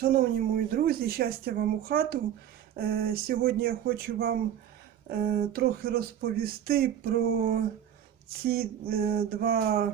Шановні мої друзі, щастя вам у хату. Е, Сьогодні я хочу вам е, трохи розповісти про ці е, два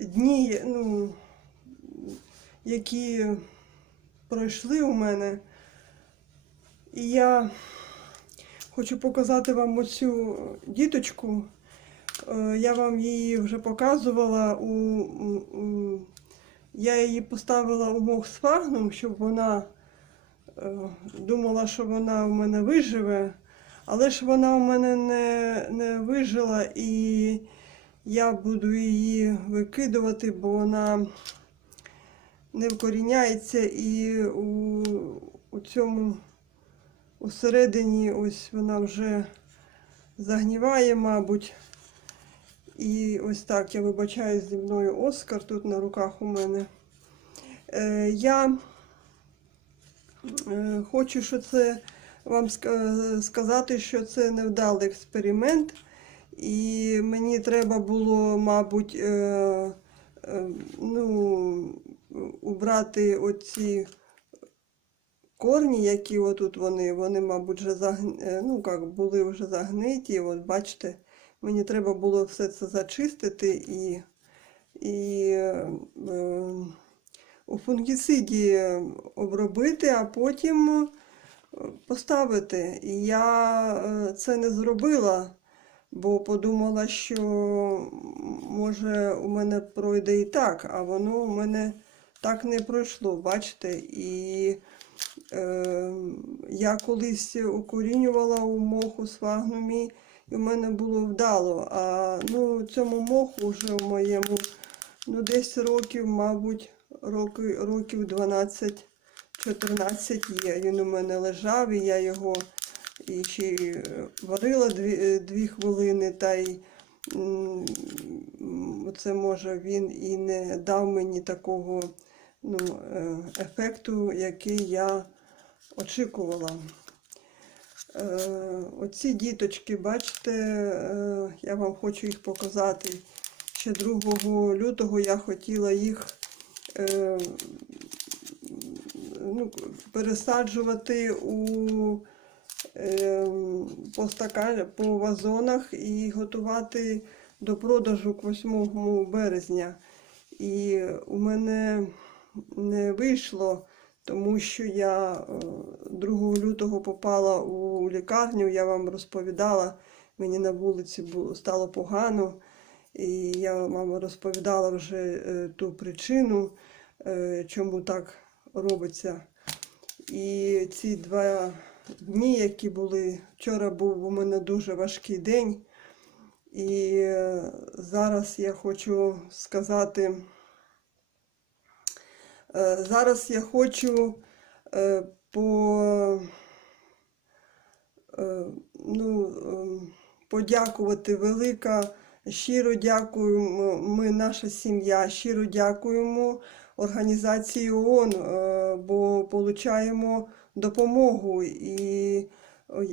дні, ну, які пройшли у мене. І я хочу показати вам оцю діточку. Я вам її вже показувала у я її поставила у мох сфагнум, щоб вона е, думала, що вона у мене виживе, але ж вона у мене не, не вижила і я буду її викидувати, бо вона не вкоріняється і у, у цьому усередині ось вона вже загніває, мабуть. І ось так я вибачаю зі мною Оскар тут на руках у мене. Е, я е, хочу, що це вам сказати, що це невдалий експеримент, і мені треба було, мабуть, е, е, ну, убрати оці корні, які отут вони, вони, мабуть, вже загн... е, ну, як були вже загниті. От бачите, мені треба було все це зачистити і, і е, у фунгіциді обробити, а потім е, поставити. І я е, це не зробила, бо подумала, що може у мене пройде і так, а воно у мене так не пройшло, бачите? І е, я колись укорінювала у моху сфагнумі, і в мене було вдало. А ну, цьому моху вже в моєму ну, десь років, мабуть, роки, років 12-14 є. Він у мене лежав, і я його і ще е, варила дві, е, дві хвилини, та й це може він і не дав мені такого ну, е, ефекту, який я очікувала. Е, Оці діточки, бачите, е, я вам хочу їх показати. Ще 2 лютого я хотіла їх е, ну, пересаджувати у по, стакан, по вазонах і готувати до продажу к 8 березня. І у мене не вийшло, тому що я е, 2 лютого попала у лікарню, я вам розповідала, мені на вулиці стало погано. І я вам розповідала вже е, ту причину, е, чому так робиться. І ці два дні, які були, вчора був у мене дуже важкий день. І е, зараз я хочу сказати, е, зараз я хочу е, по, е, ну, е, подякувати велика. Щиро дякуємо, ми, наша сім'я, щиро дякуємо організації ООН, е, бо отримуємо допомогу. І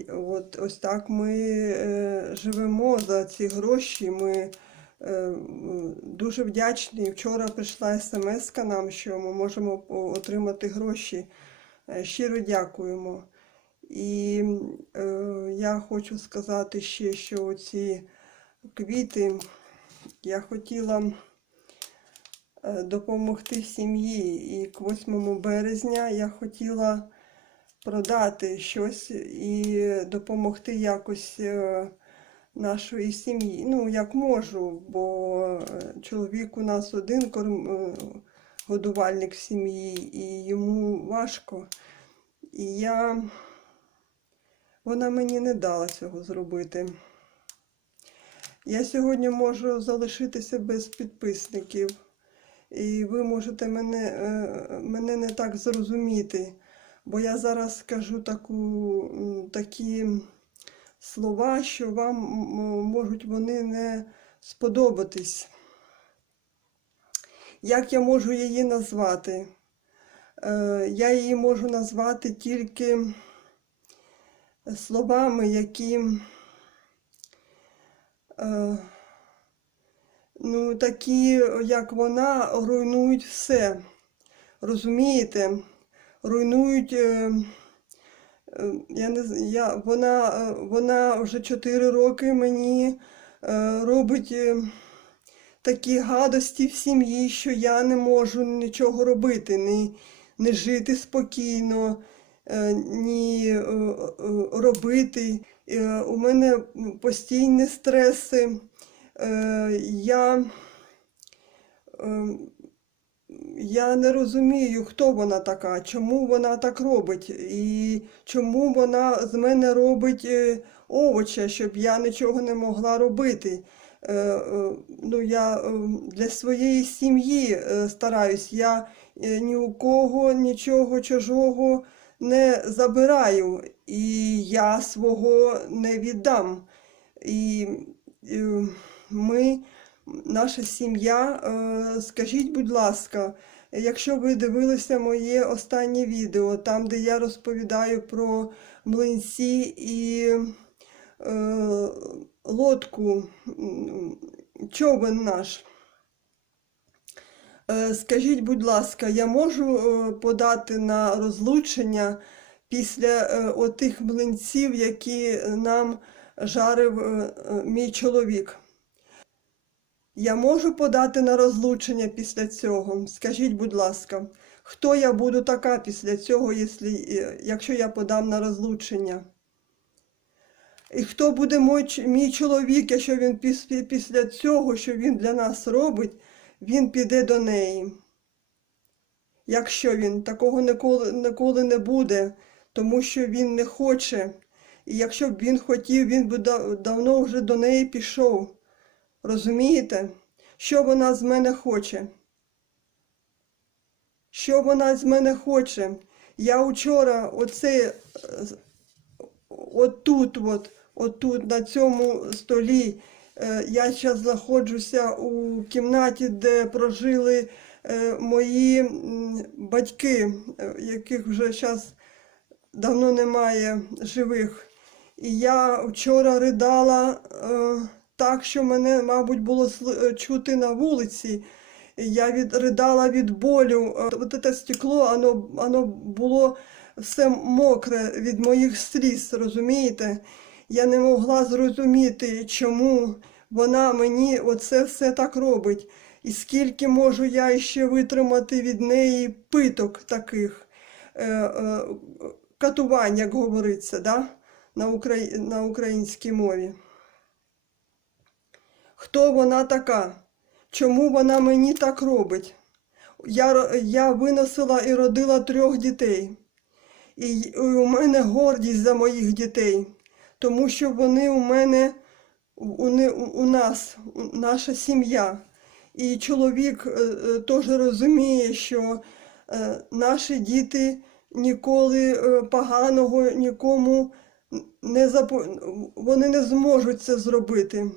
от, ось так ми е, живемо за ці гроші. Ми е, дуже вдячні. Вчора прийшла смс нам, що ми можемо отримати гроші. Е, Щиро дякуємо. І е, я хочу сказати ще, що оці квіти я хотіла е, допомогти сім'ї. І к 8 березня я хотіла продати щось і допомогти якось е, нашої сім'ї. Ну, як можу, бо е, чоловік у нас один корм... е, годувальник сім'ї, і йому важко. І я... Вона мені не дала цього зробити. Я сьогодні можу залишитися без підписників, і ви можете мене, е, мене не так зрозуміти, бо я зараз скажу таку, такі слова, що вам можуть вони не сподобатись. Як я можу її назвати? Е, Я її можу назвати тільки словами, які е, ну, такі, як вона, руйнують все. Розумієте? руйнують. Е, Я не, я, вона, е, вона вже 4 роки мені е, робить такі гадості в сім'ї, що я не можу нічого робити, ні, не жити спокійно, ні робити. У мене постійні стреси. Я, я не розумію, хто вона така, чому вона так робить, і чому вона з мене робить е, овоча, щоб я нічого не могла робити. Е, е, Ну, я для своєї сім'ї стараюсь. Я ні у кого нічого чужого не забираю, і я свого не віддам. І ми, наша сім'я, е, скажіть, будь ласка, якщо ви дивилися моє останнє відео, там, де я розповідаю про млинці і е, лодку, човен наш. Е, Скажіть, будь ласка, я можу подати на розлучення після отих млинців, які нам жарив мій чоловік? Я можу подати на розлучення після цього? Скажіть, будь ласка, хто я буду така після цього, якщо, е, я подам на розлучення? І хто буде мій чоловік, якщо він після цього, що він для нас робить, він піде до неї? Якщо він такого ніколи, ніколи не буде, тому що він не хоче. І якщо б він хотів, він би давно вже до неї пішов. Розумієте? Що вона з мене хоче? Що вона з мене хоче? Я вчора оце е, отут, от, отут, на цьому столі, е, я зараз знаходжуся у кімнаті, де прожили е, мої батьки, яких вже зараз давно немає живих. І я вчора ридала так, що мене, мабуть, було е, чути на вулиці. Я від, ридала від болю. Е, це стекло, воно, воно було все мокре від моїх сліз, розумієте? Я не могла зрозуміти, чому вона мені оце все так робить. І скільки можу я ще витримати від неї питок таких, е, е, катувань, як говориться, да? на, украї... на українській мові. Хто вона така? Чому вона мені так робить? Я, я виносила і родила трьох дітей. І у мене гордість за моїх дітей, тому що вони у мене, у, у нас, наша сім'я. І чоловік е, е, теж розуміє, що е, наші діти ніколи поганого нікому не запо... вони не зможуть це зробити.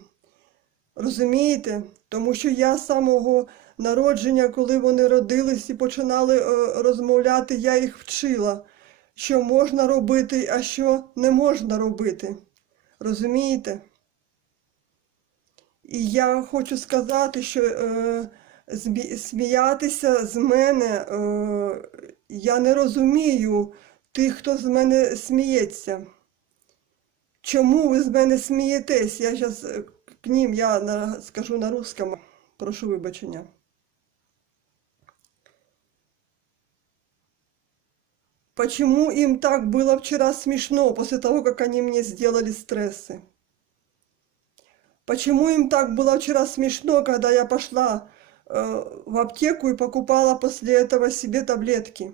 Розумієте? Тому що я з самого народження, коли вони родились і починали е, розмовляти, я їх вчила, що можна робити, а що не можна робити. Розумієте? І я хочу сказати, що е, сміятися з мене, е, я не розумію тих, хто з мене сміється. Чому ви з мене смієтесь? Я зараз к ним, я на, скажу на русском, прошу вибачення. Почему им так было вчера смешно после того, как они мне сделали стрессы? Почему им так было вчера смешно, когда я пошла э, в аптеку и покупала после этого себе таблетки?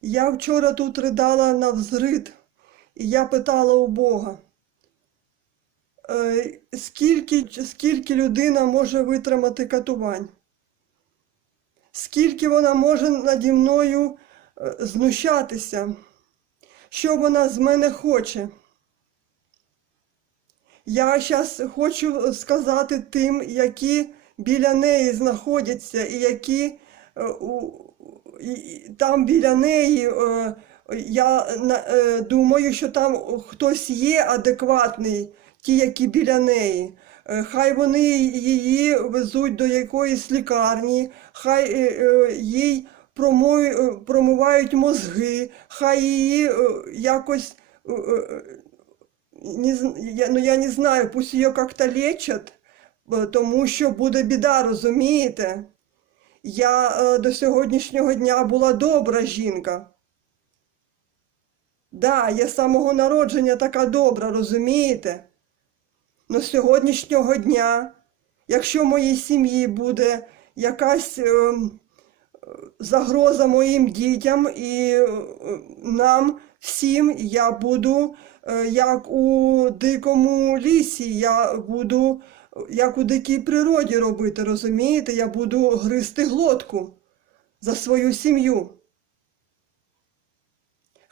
Я вчора тут ридала на взрид, і я питала у Бога, скільки, скільки людина може витримати катувань? Скільки вона може наді мною е, знущатися? Що вона з мене хоче? Я зараз хочу сказати тим, які біля неї знаходяться, і які е, там біля неї. е, Я е, думаю, що там хтось є адекватний, ті, які біля неї. Е, Хай вони її везуть до якоїсь лікарні, хай е, е, їй промивають мозги, хай її якось, ну я не знаю, пусть її як-то лечать, тому що буде біда, розумієте? Я до сьогоднішнього дня була добра жінка. Да, я з самого народження така добра, розумієте? Но з сьогоднішнього дня, якщо в моїй сім'ї буде якась е, загроза моїм дітям і е, нам всім, я буду е, як у дикому лісі, я буду е, як у дикій природі робити, розумієте? Я буду гризти глотку за свою сім'ю.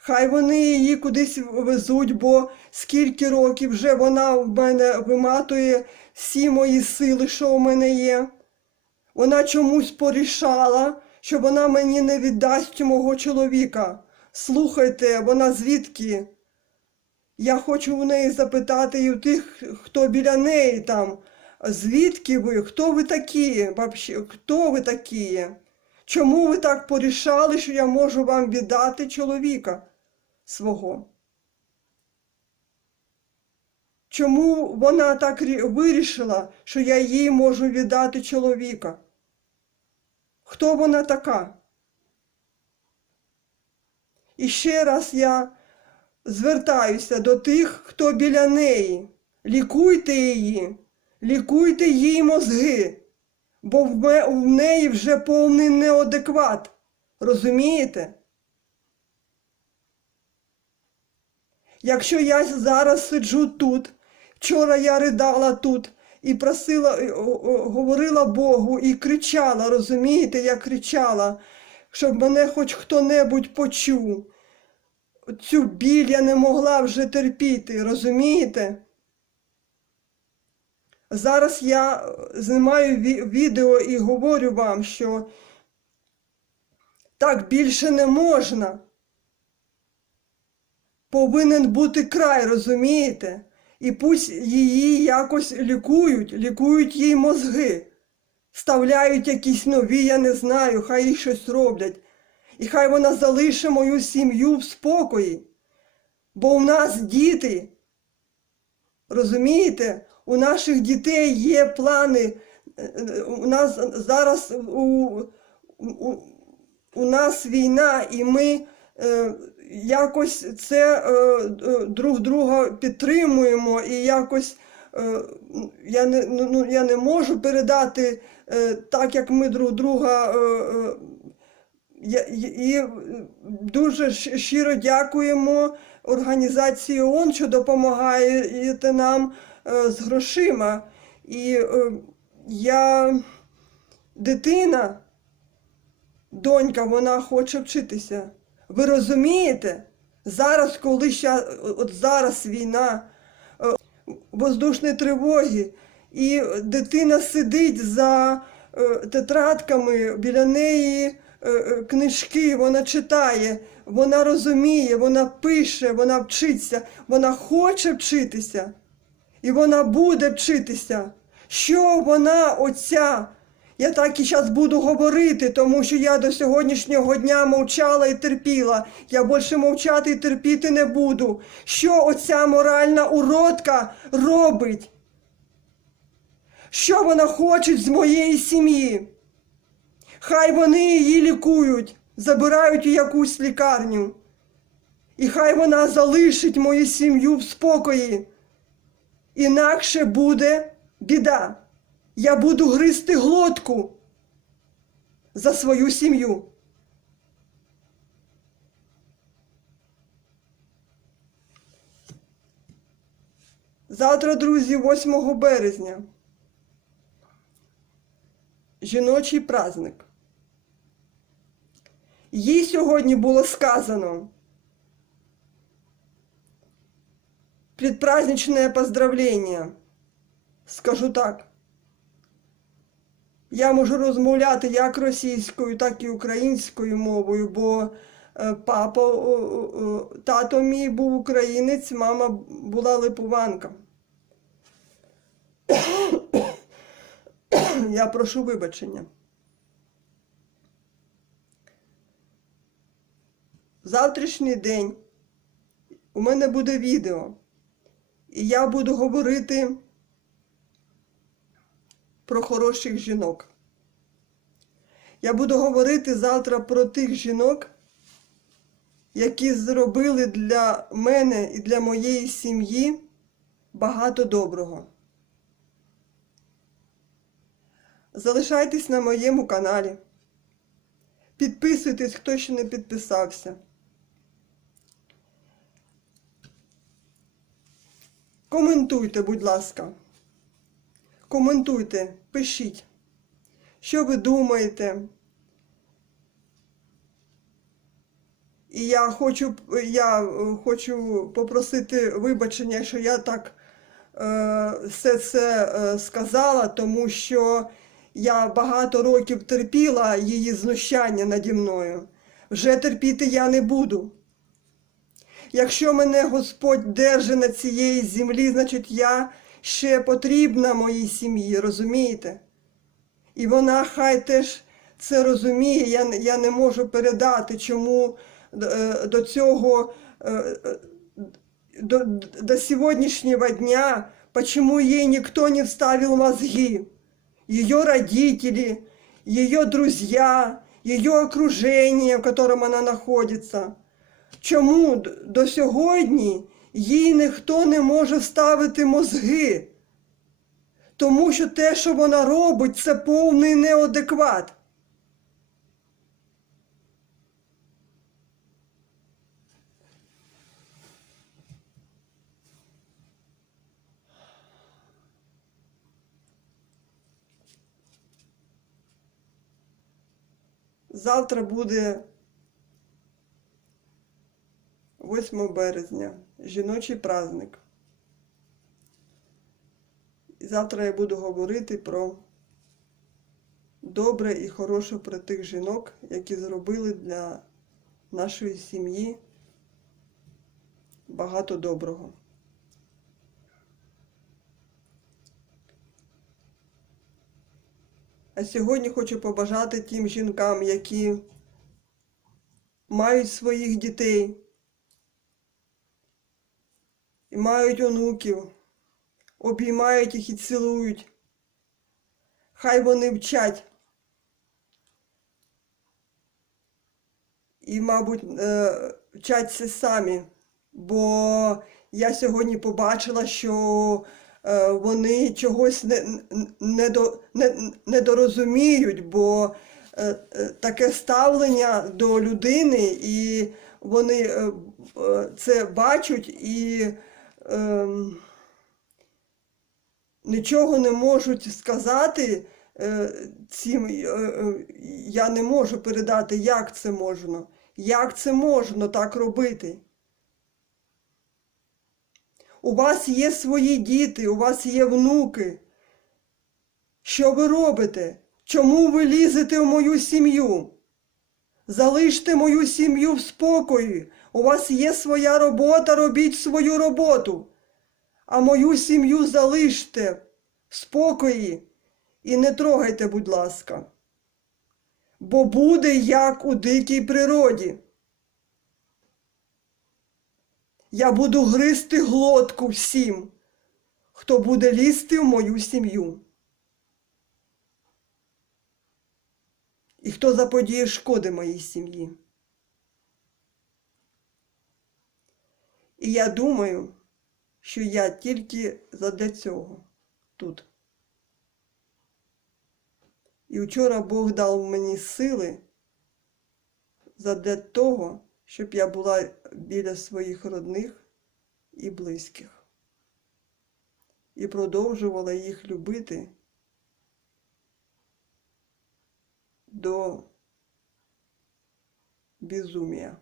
Хай вони її кудись везуть, бо скільки років вже вона в мене виматує всі мої сили, що в мене є. Вона чомусь порішала, що вона мені не віддасть мого чоловіка. Слухайте, вона звідки? Я хочу у неї запитати і у тих, хто біля неї там. Звідки ви? Хто ви такі? Хто ви такі? Чому ви так порішали, що я можу вам віддати чоловіка свого? Чому вона так вирішила, що я їй можу віддати чоловіка? Хто вона така? І ще раз я звертаюся до тих, хто біля неї. Лікуйте її, лікуйте їй мозги, бо в в неї вже повний неадекват. Розумієте? Якщо я зараз сиджу тут, вчора я ридала тут і просила, говорила Богу і кричала, розумієте, я кричала, щоб мене хоч хто-небудь почув. Цю біль я не могла вже терпіти, розумієте? Зараз я знімаю відео і говорю вам, що так більше не можна. Повинен бути край, розумієте? І пусть її якось лікують, лікують їй мозги, вставляють якісь нові, я не знаю, хай їй щось роблять. І хай вона залише мою сім'ю в спокої. Бо у нас діти, розумієте, у наших дітей є плани. е, У нас зараз у, у, у нас війна, і ми якось це е, е, друг друга підтримуємо і якось. е, Я не, ну, ну, я не можу передати е, так, як ми друг друга. е, е, І дуже щиро дякуємо організації ООН, що допомагаєте нам е, з грошима. І е, я дитина, донька, вона хоче вчитися. Ви розумієте? Зараз, коли ща, от зараз війна, е, воздушні тривоги, і дитина сидить за е, тетрадками, біля неї е, книжки, вона читає, вона розуміє, вона пише, вона вчиться, вона хоче вчитися, і вона буде вчитися. Що вона, оця, я так і зараз буду говорити, тому що я до сьогоднішнього дня мовчала і терпіла. Я більше мовчати і терпіти не буду. Що оця моральна уродка робить? Що вона хоче з моєї сім'ї? Хай вони її лікують, забирають у якусь лікарню. І хай вона залишить мою сім'ю в спокої. Інакше буде біда. Я буду гризти глотку за свою сім'ю. Завтра, друзі, 8 березня. Жіночий праздник. Їй сьогодні було сказано предпраздничное поздравление. Скажу так. Я можу розмовляти як російською, так і українською мовою, бо е, папа, тато мій був українець, мама була липуванка. Я прошу вибачення. завтрашній день у мене буде відео, і я буду говорити про хороших жінок. Я буду говорити завтра про тих жінок, які зробили для мене і для моєї сім'ї багато доброго. Залишайтесь на моєму каналі. Підписуйтесь, хто ще не підписався. Коментуйте, будь ласка. Коментуйте, пишіть, що ви думаєте. І я хочу, я хочу попросити вибачення, що я так е, все це е, сказала, тому що я багато років терпіла її знущання наді мною. Вже терпіти я не буду. Якщо мене Господь держить на цієї землі, значить я ще потрібна моїй сім'ї, розумієте? І вона хай теж це розуміє. Я, я не можу передати, чому е, до цього, е, е, до, до сьогоднішнього дня, почему ей никто не вставил мозги. Ее родители, ее друзья, ее окружение, в котором она находится. Чому до сьогодні їй ніхто не може вставити мозги? Тому що те, що вона робить, це повний неадекват. Завтра буде 8 березня, жіночий праздник. І завтра я буду говорити про добре і хороше про тих жінок, які зробили для нашої сім'ї багато доброго. А сьогодні хочу побажати тим жінкам, які мають своїх дітей і мають онуків, обіймають їх і цілують. Хай вони вчать. І, мабуть, е, вчаться самі, бо я сьогодні побачила, що е, вони чогось не, не, до, не, недорозуміють, бо е, таке ставлення до людини, і вони це бачать і ем, нічого не можуть сказати е, цим. е, е, Я не можу передати, як це можна. Як це можна так робити? У вас є свої діти, у вас є внуки. Що ви робите? Чому ви лізете в мою сім'ю? Залиште мою сім'ю в спокої. У вас є своя робота, робіть свою роботу. А мою сім'ю залиште в спокої і не трогайте, будь ласка. Бо буде як у дикій природі. Я буду гризти глотку всім, хто буде лізти в мою сім'ю. І хто заподіє шкоди моїй сім'ї. І я думаю, що я тільки задля цього тут. І вчора Бог дав мені сили задля того, щоб я була біля своїх родних і близьких. І продовжувала їх любити до безумия.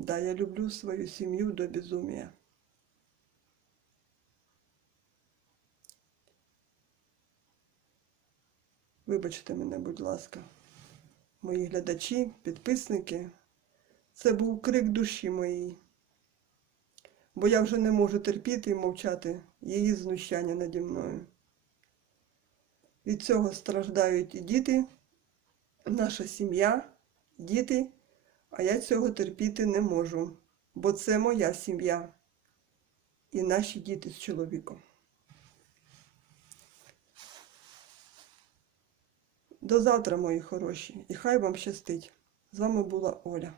Да, я люблю свою сім'ю до безумия. Вибачте мене, будь ласка, мої глядачі, підписники. Це був крик душі моїй, бо я вже не можу терпіти і мовчати її знущання наді мною. Від цього страждають і діти, наша сім'я, діти, А я цього терпіти не можу, бо це моя сім'я і наші діти з чоловіком. До завтра, мої хороші, і хай вам щастить. З вами була Оля.